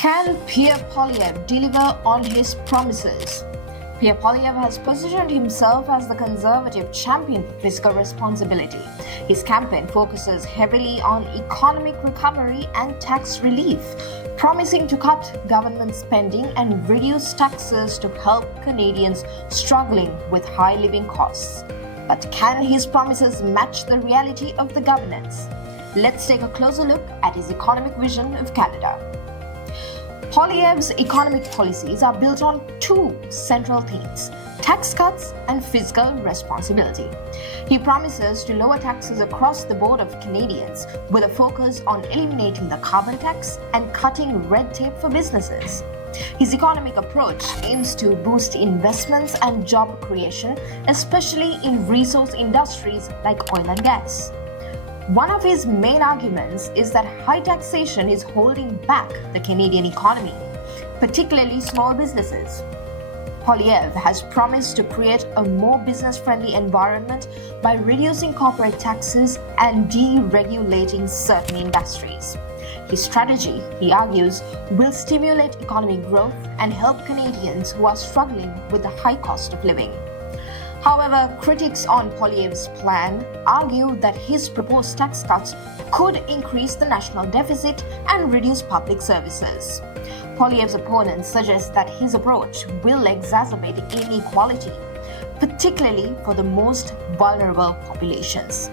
Can Pierre deliver on his promises? Pierre has positioned himself as the conservative champion for fiscal responsibility. His campaign focuses heavily on economic recovery and tax relief, promising to cut government spending and reduce taxes to help Canadians struggling with high living costs. But can his promises match the reality of the governance? Let's take a closer look at his economic vision of Canada. Poilievre's economic policies are built on two central themes: tax cuts and fiscal responsibility. He promises to lower taxes across the board of Canadians with a focus on eliminating the carbon tax and cutting red tape for businesses. His economic approach aims to boost investments and job creation, especially in resource industries like oil and gas. One of his main arguments is that high taxation is holding back the Canadian economy, particularly small businesses. Poilievre has promised to create a more business-friendly environment by reducing corporate taxes and deregulating certain industries. His strategy, he argues, will stimulate economic growth and help Canadians who are struggling with the high cost of living. However, critics on Poilievre's plan argue that his proposed tax cuts could increase the national deficit and reduce public services. Poilievre's opponents suggest that his approach will exacerbate inequality, particularly for the most vulnerable populations.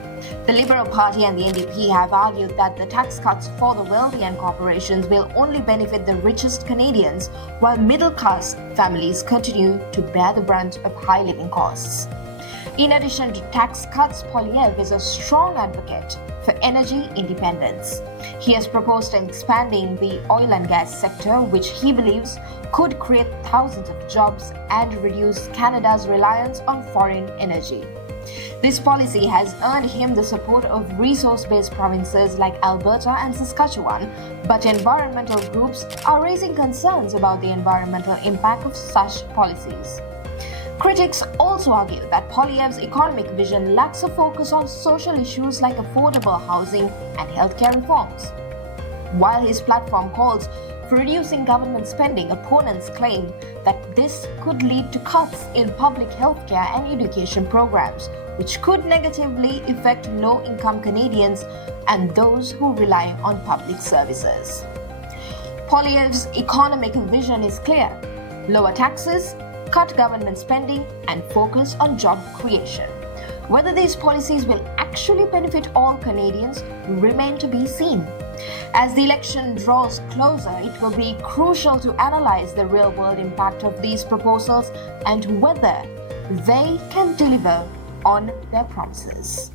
The Liberal Party and the NDP have argued that the tax cuts for the wealthy and corporations will only benefit the richest Canadians, while middle-class families continue to bear the brunt of high living costs. In addition to tax cuts, Poilievre is a strong advocate for energy independence. He has proposed expanding the oil and gas sector, which he believes could create thousands of jobs and reduce Canada's reliance on foreign energy. This policy has earned him the support of resource-based provinces like Alberta and Saskatchewan, but environmental groups are raising concerns about the environmental impact of such policies. Critics also argue that Poilievre's economic vision lacks a focus on social issues like affordable housing and healthcare reforms. While his platform calls for reducing government spending, opponents claim that this could lead to cuts in public healthcare and education programs, which could negatively affect low-income Canadians and those who rely on public services. Poilievre's economic vision is clear: lower taxes, cut government spending, and focus on job creation. Whether these policies will actually benefit all Canadians remain to be seen. As the election draws closer, it will be crucial to analyze the real-world impact of these proposals and whether they can deliver on their promises.